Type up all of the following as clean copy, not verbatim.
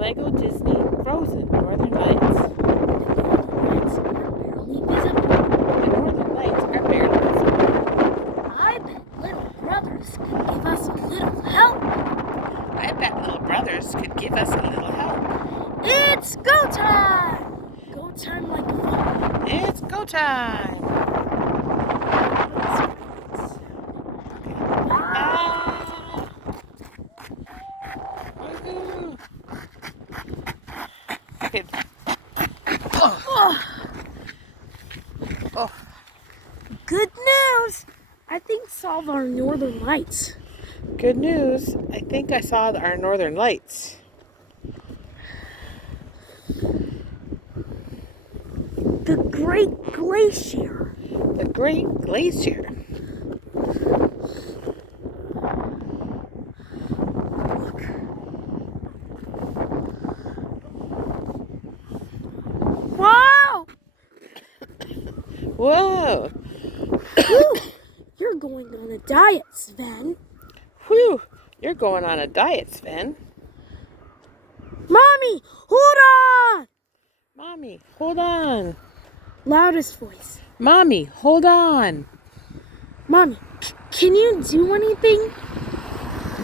Lego Disney Frozen Northern Lights. The Northern Lights are barely visible. I bet little brothers could give us a little help. I bet little brothers could give us a little help. It's go time! Go time like a phone. It's go time! Woohoo! Okay. Oh. Good news! I think saw our northern lights. Good news. I think I saw our northern lights. The Great Glacier. The Great Glacier. Look. Wow! Whoa! Whew. You're going on a diet, Sven. Whew! You're going on a diet, Sven. Mommy, hold on! Mommy, hold on. Loudest voice. Mommy, hold on. Mommy, can you do anything?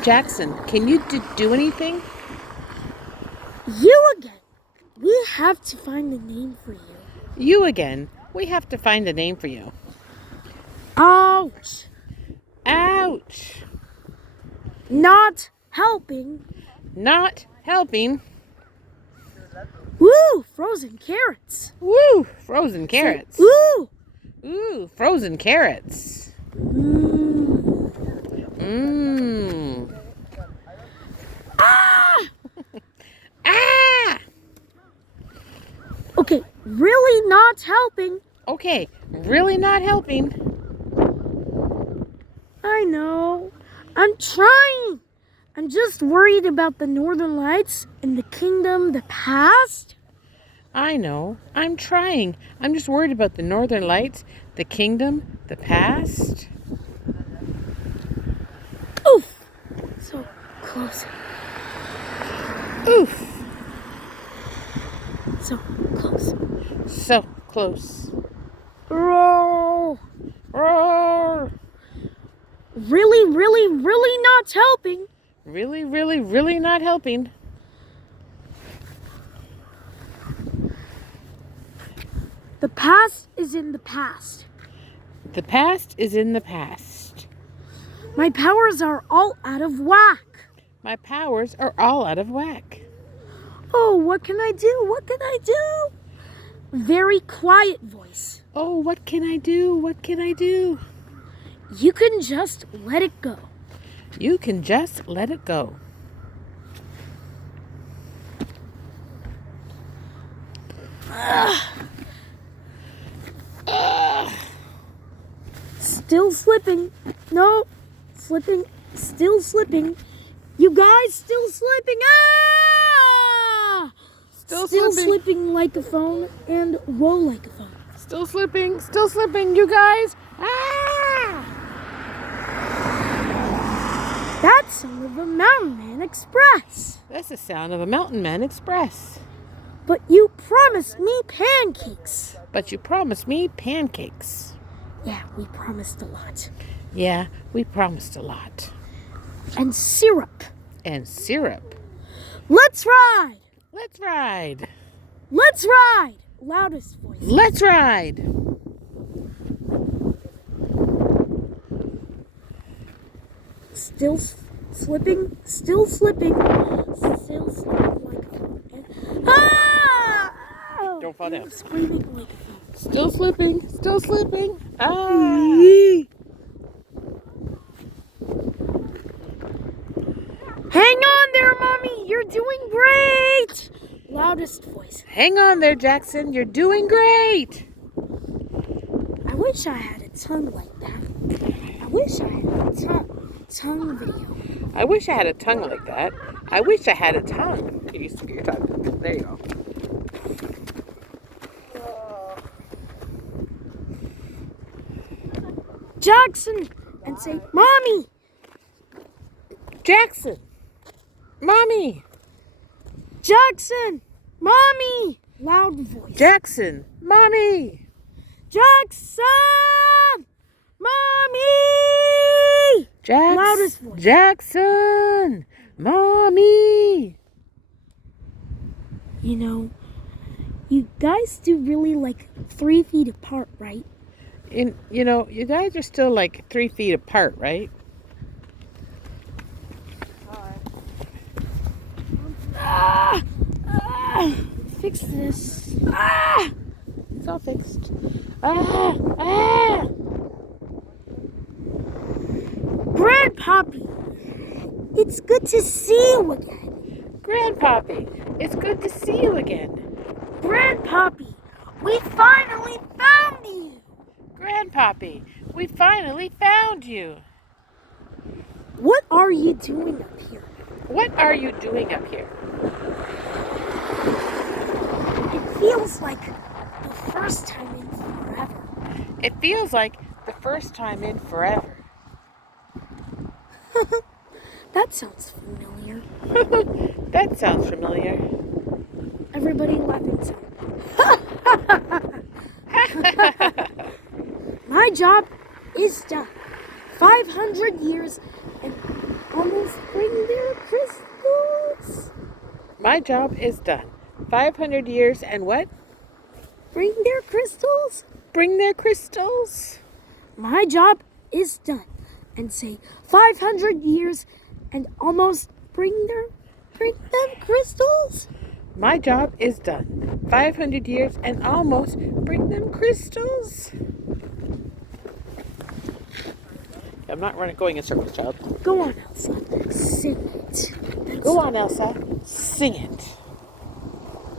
Jackson, can you do anything? You again. We have to find a name for you. You again. We have to find a name for you. Ouch! Ouch! Not helping. Not helping. Woo! Frozen carrots. Woo! Frozen carrots. Ooh! Ooh, frozen carrots. Mmm. Ah! Ah! Okay, really not helping. Okay, really not helping. I know. I'm trying. I'm just worried about the northern lights and the kingdom, the past. I know. I'm trying. I'm just worried about the northern lights, the kingdom, the past. Oof! So close. Oof! So close. So close. Roar! Roar! Really, really, really not helping. Really, really, really not helping. The past is in the past. The past is in the past. My powers are all out of whack. My powers are all out of whack. Oh, what can I do? What can I do? Very quiet voice. Oh, what can I do? What can I do? You can just let it go. You can just let it go. Still slipping. No, slipping. Still slipping. You guys still slipping. Ah! Still slipping like a phone and roll like a phone. Still slipping, you guys. Ah! That's some of a Mountain Man Express. That's the sound of a Mountain Man Express. But you promised me pancakes. But you promised me pancakes. Yeah, we promised a lot. Yeah, we promised a lot. And syrup. And syrup. Let's ride. Let's ride. Let's ride. Loudest voice. Let's ride. Still slipping. Still slipping. Still slipping like a phone. Ah! Don't fall down. Screaming like a phone. Still slipping. Still slipping. Ah! Hang on there, Mommy. You're doing great. Loudest voice. Hang on there, Jackson. You're doing great. I wish I had a tongue like that. I wish I had a tongue video. I wish I had a tongue like that. I wish I had a tongue. You stick your tongue. There you go. Jackson, and say, Mommy. Jackson. Mommy. Jackson! Mommy! Loud voice. Jackson! Mommy! Jackson! Mommy! Loudest voice. Jackson! Mommy! You know, you guys do really like 3 feet apart, right? And, you guys are still like 3 feet apart, right? Fix this. It's all fixed. Grandpappy, it's good to see you again. Grandpappy, it's good to see you again. Grandpappy, we finally found you. Grandpappy, we finally found you. What are you doing up here? What are you doing up here? It feels like the first time in forever. It feels like the first time in forever. That sounds familiar. That sounds familiar. Everybody laughing sound. My job is done. 500 years and almost bring their crystals. My job is done. 500 years and what? Bring their crystals. Bring their crystals. My job is done. And say 500 years and almost bring them crystals. My job is done. 500 years and almost bring them crystals. I'm not going in circles, child. Go on, Elsa. Sing it. Go on, Elsa. Sing it.